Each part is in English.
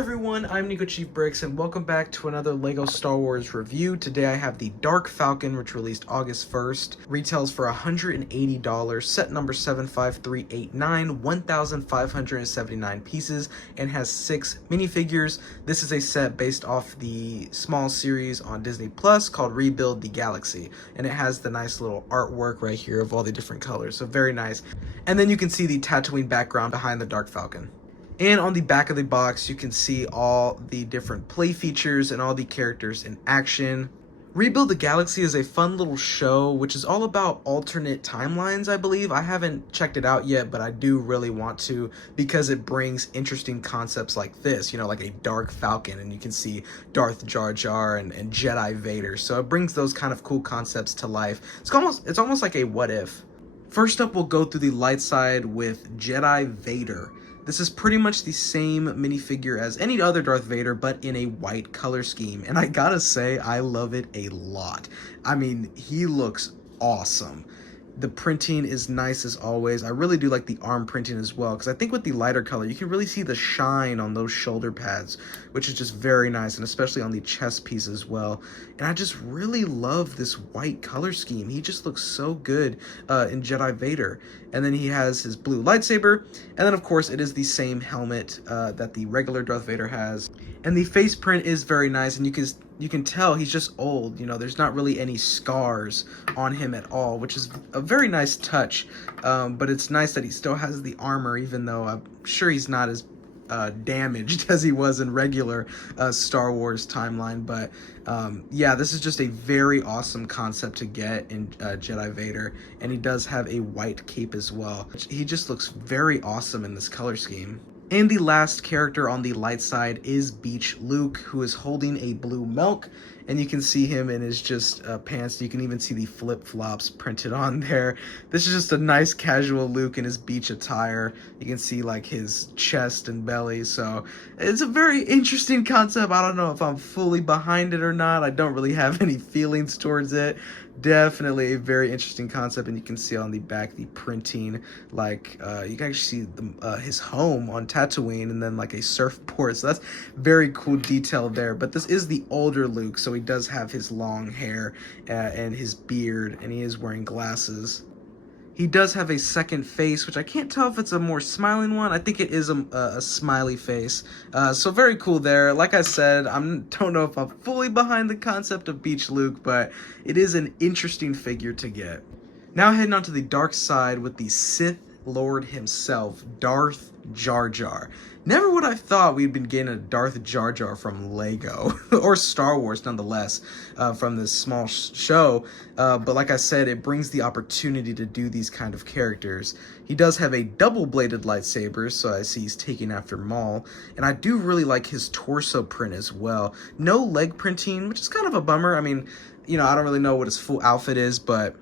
everyone, I'm Nico Chief Bricks, and welcome back to another LEGO Star Wars review. Today I have the Dark Falcon, which released August 1st. Retails for $180, set number 75389, 1,579 pieces, and has 6 minifigures. This is a set based off the small series on Disney Plus called Rebuild the Galaxy, and it has the nice little artwork right here of all the different colors, so very nice. And then you can see the Tatooine background behind the Dark Falcon. And on the back of the box, you can see all the different play features and all the characters in action. Rebuild the Galaxy is a fun little show, which is all about alternate timelines, I believe. I haven't checked it out yet, but I do really want to because it brings interesting concepts like this, like a Dark Falcon, and you can see Darth Jar Jar and Jedi Vader. So it brings those kind of cool concepts to life. It's almost like a what if. First up, we'll go through the light side with Jedi Vader. This is pretty much the same minifigure as any other Darth Vader, but in a white color scheme. And I gotta say, I love it a lot. I mean, he looks awesome. The printing is nice as always. I really do like the arm printing as well, because I think with the lighter color, you can really see the shine on those shoulder pads, which is just very nice, and especially on the chest piece as well. And I just really love this white color scheme. He just looks so good in Jedi Vader. And then he has his blue lightsaber, and then of course it is the same helmet that the regular Darth Vader has. And the face print is very nice, and you can tell he's just old. There's not really any scars on him at all, which is a very nice touch. But it's nice that he still has the armor, even though I'm sure he's not as damaged as he was in regular Star Wars timeline. But yeah, this is just a very awesome concept to get in Jedi Vader, and he does have a white cape as well. He just looks very awesome in this color scheme. And the last character on the light side is Beach Luke, who is holding a blue milk, and you can see him in his just pants. You can even see the flip-flops printed on there. This is just a nice casual Luke in his beach attire. You can see like his chest and belly, so it's a very interesting concept. I don't know if I'm fully behind it or not. I don't really have any feelings towards it. Definitely a very interesting concept, and you can see on the back the printing, like you can actually see his home on Tatooine, and then like a surfboard, so that's very cool detail there. But this is the older Luke, so he does have his long hair and his beard, and he is wearing glasses. He does have a second face, which I can't tell if it's a more smiling one. I think it is a smiley face. So very cool there. Like I said, I don't know if I'm fully behind the concept of Beach Luke, but it is an interesting figure to get. Now heading on to the dark side with the Sith Lord himself, Darth Jar Jar. Never would I have thought we'd been getting a Darth Jar Jar from LEGO, or Star Wars nonetheless, from this small show. But like I said, it brings the opportunity to do these kind of characters. He does have a double-bladed lightsaber, so I see he's taking after Maul. And I do really like his torso print as well. No leg printing, which is kind of a bummer. I mean, I don't really know what his full outfit is, but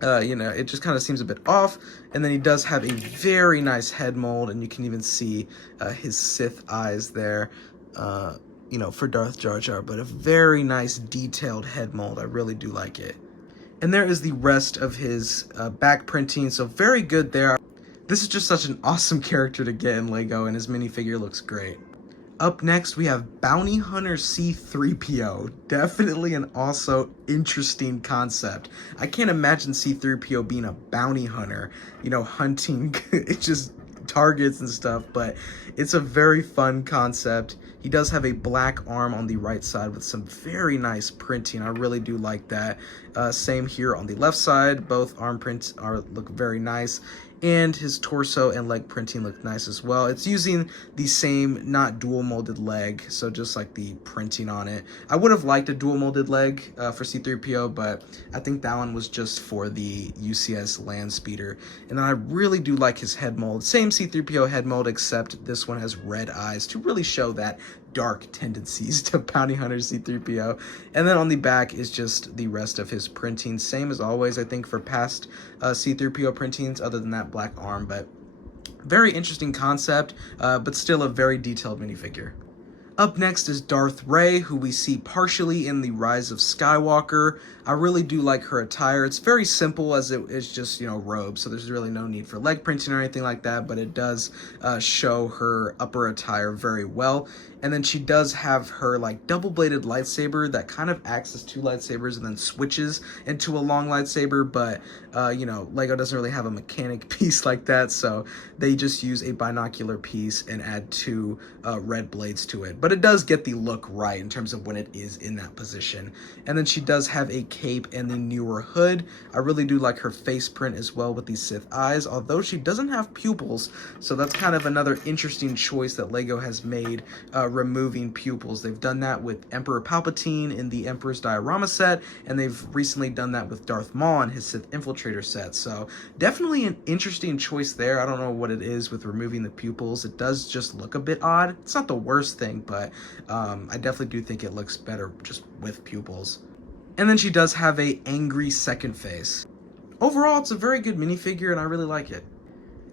it just kind of seems a bit off. And then he does have a very nice head mold, and you can even see his Sith eyes there, for Darth Jar Jar. But a very nice detailed head mold. I really do like it. And there is the rest of his back printing, so very good there. This is just such an awesome character to get in LEGO, and his minifigure looks great. Up next, we have Bounty Hunter C-3PO. Definitely an also interesting concept. I can't imagine C-3PO being a bounty hunter, hunting just targets and stuff, but it's a very fun concept. He does have a black arm on the right side with some very nice printing. I really do like that. Same here on the left side. Both arm prints look very nice. And his torso and leg printing look nice as well. It's using the same, not dual molded leg, so just like the printing on it. I would have liked a dual molded leg for C-3PO, but I think that one was just for the UCS land speeder. And then I really do like his head mold. Same C-3PO head mold, except this one has red eyes to really show that dark tendencies to Bounty Hunter C-3PO. And then on the back is just the rest of his printing. Same as always, I think, for past C-3PO printings, other than that black arm. But very interesting concept, but still a very detailed minifigure. Up next is Darth Rey, who we see partially in The Rise of Skywalker. I really do like her attire. It's very simple, as it is just, robes, so there's really no need for leg printing or anything like that, but it does show her upper attire very well. And then she does have her double-bladed lightsaber that kind of acts as two lightsabers and then switches into a long lightsaber, but Lego doesn't really have a mechanic piece like that, so they just use a binocular piece and add two red blades to it. But it does get the look right in terms of when it is in that position. And then she does have a cape and the newer hood. I really do like her face print as well with these Sith eyes, although she doesn't have pupils, so that's kind of another interesting choice that Lego has made, removing pupils. They've done that with Emperor Palpatine in the Emperor's Diorama set, and they've recently done that with Darth Maul in his Sith Infiltrator set, so definitely an interesting choice there. I don't know what it is with removing the pupils. It does just look a bit odd. It's not the worst thing, but I definitely do think it looks better just with pupils. And then she does have a angry second face. Overall, it's a very good minifigure, and I really like it.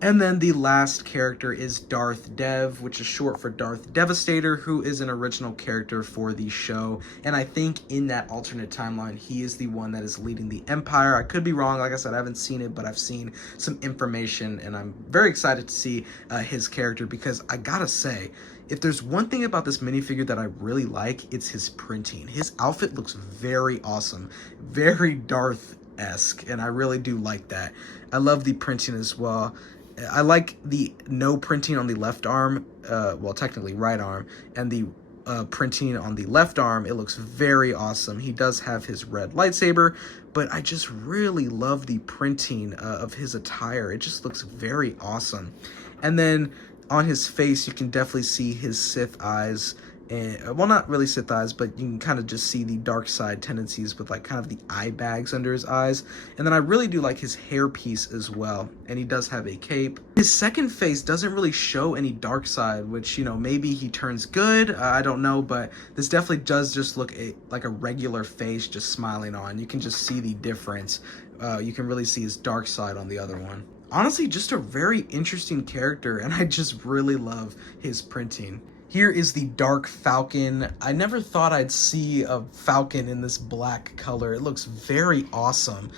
And then the last character is Darth Dev, which is short for Darth Devastator, who is an original character for the show. And I think in that alternate timeline, he is the one that is leading the Empire. I could be wrong. Like I said, I haven't seen it, but I've seen some information, and I'm very excited to see his character, because I gotta say, if there's one thing about this minifigure that I really like, it's his printing. His outfit looks very awesome, very Darth-esque, and I really do like that. I love the printing as well. I like the no printing on the left arm, well, technically right arm, and the printing on the left arm. It looks very awesome. He does have his red lightsaber, but I just really love the printing of his attire. It just looks very awesome. And then on his face, you can definitely see his Sith eyes. And, well, not really Sith eyes, but you can kind of just see the dark side tendencies with kind of the eye bags under his eyes. And then I really do like his hairpiece as well. And he does have a cape. His second face doesn't really show any dark side, which, maybe he turns good. I don't know, but this definitely does just look like a regular face just smiling on. You can just see the difference. You can really see his dark side on the other one. Honestly, just a very interesting character, and I just really love his printing. Here is the Dark Falcon. I never thought I'd see a Falcon in this black color. It looks very awesome.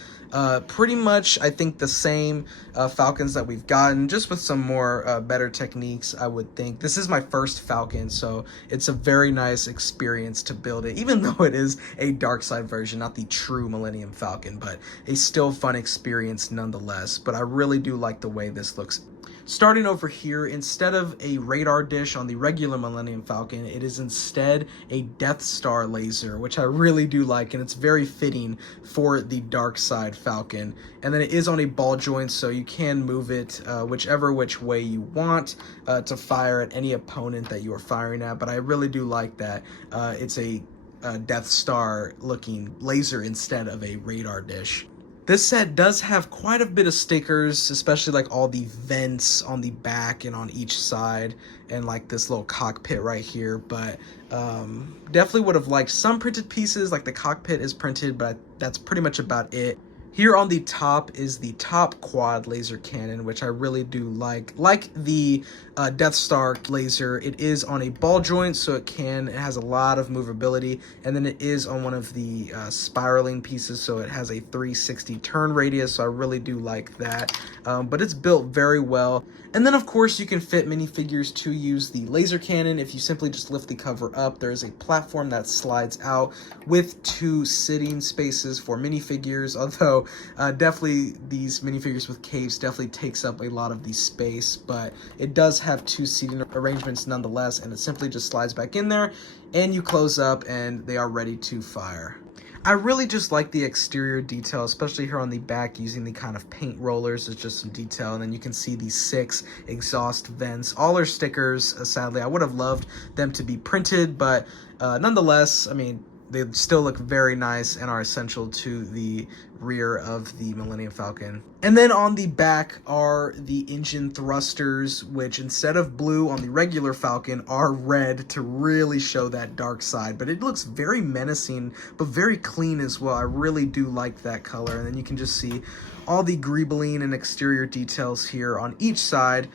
Pretty much, I think, the same Falcons that we've gotten, just with some more better techniques, I would think. This is my first Falcon, so it's a very nice experience to build it, even though it is a dark side version, not the true Millennium Falcon, but a still fun experience nonetheless. But I really do like the way this looks. Starting over here, instead of a radar dish on the regular Millennium Falcon, it is instead a Death Star laser, which I really do like, and it's very fitting for the dark side Falcon. And then it is on a ball joint, so you can move it whichever which way you want to fire at any opponent that you are firing at. But I really do like that it's a Death Star looking laser instead of a radar dish. This set does have quite a bit of stickers, especially all the vents on the back and on each side, and this little cockpit right here, but definitely would have liked some printed pieces. The cockpit is printed, but that's pretty much about it. Here on the top is the top quad laser cannon, which I really do like. Like the Death Star laser, it is on a ball joint, so it has a lot of movability, and then it is on one of the spiraling pieces, so it has a 360 turn radius, so I really do like that. But it's built very well. And then, of course, you can fit minifigures to use the laser cannon. If you simply just lift the cover up, there is a platform that slides out with 2 sitting spaces for minifigures, although definitely these minifigures with capes definitely takes up a lot of the space, but it does have 2 seating arrangements nonetheless, and it simply just slides back in there, and you close up, and they are ready to fire. I really just like the exterior detail, especially here on the back, using the kind of paint rollers. There's just some detail, and then you can see these 6 exhaust vents. All are stickers, sadly. I would have loved them to be printed, but nonetheless, I mean, they still look very nice and are essential to the rear of the Millennium Falcon. And then on the back are the engine thrusters, which instead of blue on the regular Falcon are red to really show that dark side. But it looks very menacing, but very clean as well. I really do like that color. And then you can just see all the greebling and exterior details here on each side.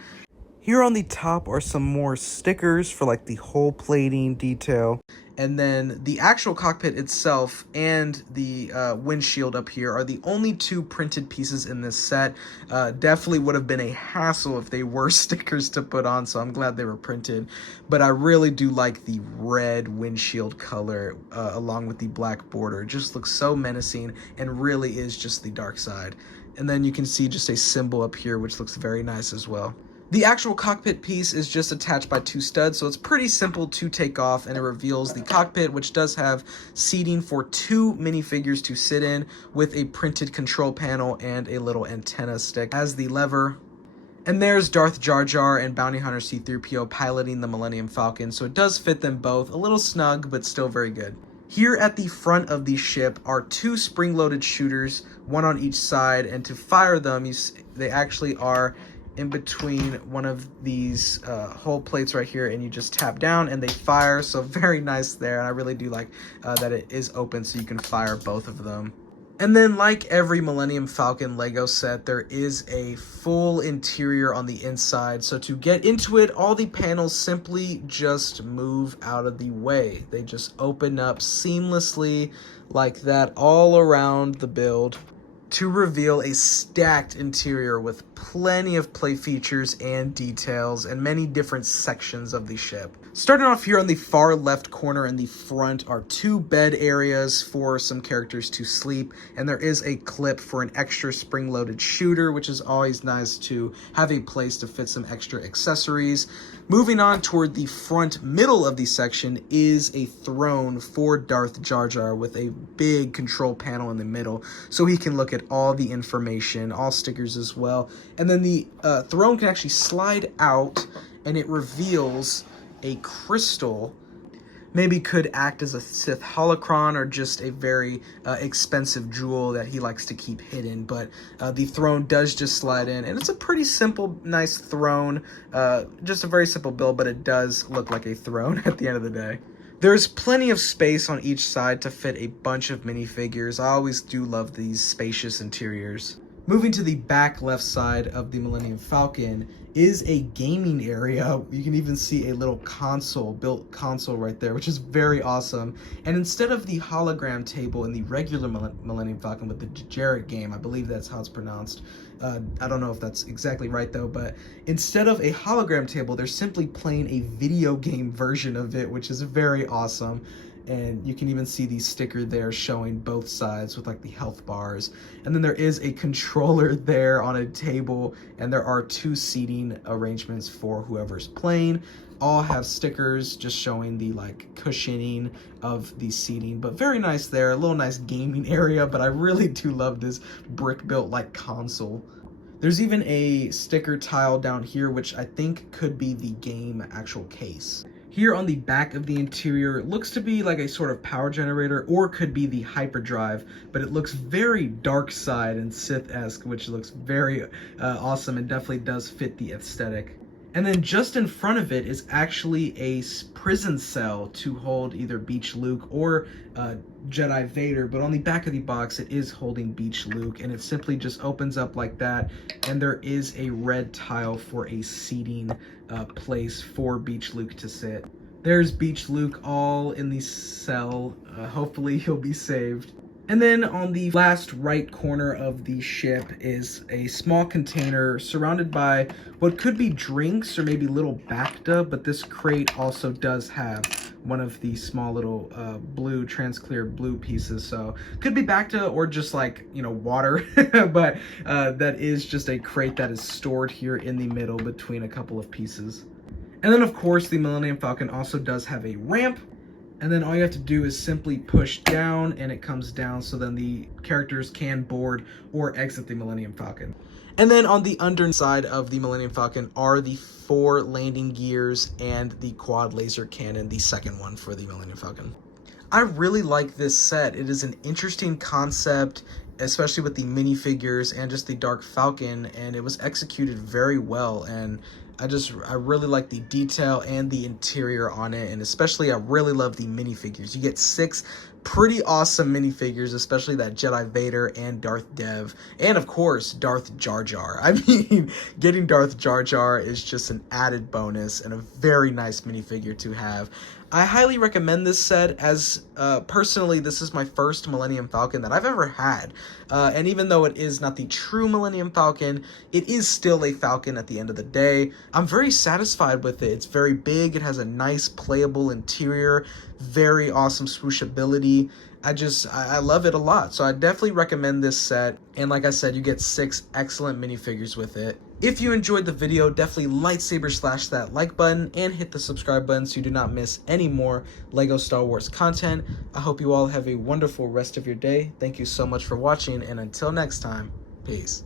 Here on the top are some more stickers for like the hull plating detail. And then the actual cockpit itself and the windshield up here are the only two printed pieces in this set. Definitely would have been a hassle if they were stickers to put on, so I'm glad they were printed. But I really do like the red windshield color along with the black border. It just looks so menacing and really is just the dark side. And then you can see just a symbol up here, which looks very nice as well. The actual cockpit piece is just attached by two studs, so it's pretty simple to take off, and it reveals the cockpit, which does have seating for two minifigures to sit in with a printed control panel and a little antenna stick as the lever. And there's Darth Jar Jar and Bounty Hunter C-3PO piloting the Millennium Falcon, so it does fit them both. A little snug, but still very good. Here at the front of the ship are two spring-loaded shooters, one on each side, and to fire them, they actually are in between one of these hull plates right here, and you just tap down and they fire, so very nice there. And I really do like that it is open so you can fire both of them. And then, like every Millennium Falcon Lego set, there is a full interior on the inside. So to get into it, all the panels simply just move out of the way. They just open up seamlessly like that all around the build to reveal a stacked interior with plenty of play features and details and many different sections of the ship. Starting off here on the far left corner in the front are two bed areas for some characters to sleep, and there is a clip for an extra spring-loaded shooter, which is always nice to have a place to fit some extra accessories. Moving on toward the front middle of the section is a throne for Darth Jar Jar with a big control panel in the middle so he can look at all the information, all stickers as well. And then the throne can actually slide out and it reveals a crystal. Maybe could act as a Sith holocron or just a very expensive jewel that he likes to keep hidden. But the throne does just slide in, and it's a pretty simple, nice throne. Just a very simple build, but it does look like a throne at the end of the day. There's plenty of space on each side to fit a bunch of minifigures. I always do love these spacious interiors. Moving to the back left side of the Millennium Falcon is a gaming area. You can even see a little built console right there, which is very awesome. And instead of the hologram table in the regular Millennium Falcon with the Jarrett game, I believe that's how it's pronounced. I don't know if that's exactly right though, but instead of a hologram table, they're simply playing a video game version of it, which is very awesome. And you can even see the sticker there showing both sides with like the health bars. And then there is a controller there on a table, and there are two seating arrangements for whoever's playing. All have stickers just showing the like cushioning of the seating, but very nice there. A little nice gaming area, but I really do love this brick built like console. There's even a sticker tile down here, which I think could be the game actual case. Here on the back of the interior, it looks to be like a sort of power generator, or could be the hyperdrive, but it looks very dark side and Sith-esque, which looks very awesome and definitely does fit the aesthetic. And then just in front of it is actually a prison cell to hold either Beach Luke or Jedi Vader, but on the back of the box it is holding Beach Luke, and it simply just opens up like that, and there is a red tile for a seating place for Beach Luke to sit. There's Beach Luke all in the cell. Hopefully he'll be saved. And then on the last right corner of the ship is a small container surrounded by what could be drinks or maybe little Bacta, but this crate also does have one of the small little blue, transclear blue pieces. So could be Bacta or just like, you know, water, but that is just a crate that is stored here in the middle between a couple of pieces. And then of course the Millennium Falcon also does have a ramp. And then all you have to do is simply push down and it comes down, so then the characters can board or exit the Millennium Falcon. And then on the underside of the Millennium Falcon are the 4 landing gears and the quad laser cannon, the second one for the Millennium Falcon. I really like this set. It is an interesting concept, especially with the minifigures and just the Dark Falcon, and it was executed very well. And I really like the detail and the interior on it, and especially I really love the minifigures. You get 6 pretty awesome minifigures, especially that Jedi Vader and Darth Dev, and of course Darth Jar Jar. I mean, getting Darth Jar Jar is just an added bonus and a very nice minifigure to have. I highly recommend this set, as personally this is my first Millennium Falcon that I've ever had, and even though it is not the true Millennium Falcon, it is still a Falcon at the end of the day. I'm very satisfied with it. It's very big, it has a nice playable interior, very awesome swooshability. I love it a lot, so I definitely recommend this set, and like I said, you get 6 excellent minifigures with it. If you enjoyed the video, definitely lightsaber slash that like button and hit the subscribe button so you do not miss any more LEGO Star Wars content. I hope you all have a wonderful rest of your day. Thank you so much for watching, and until next time, peace.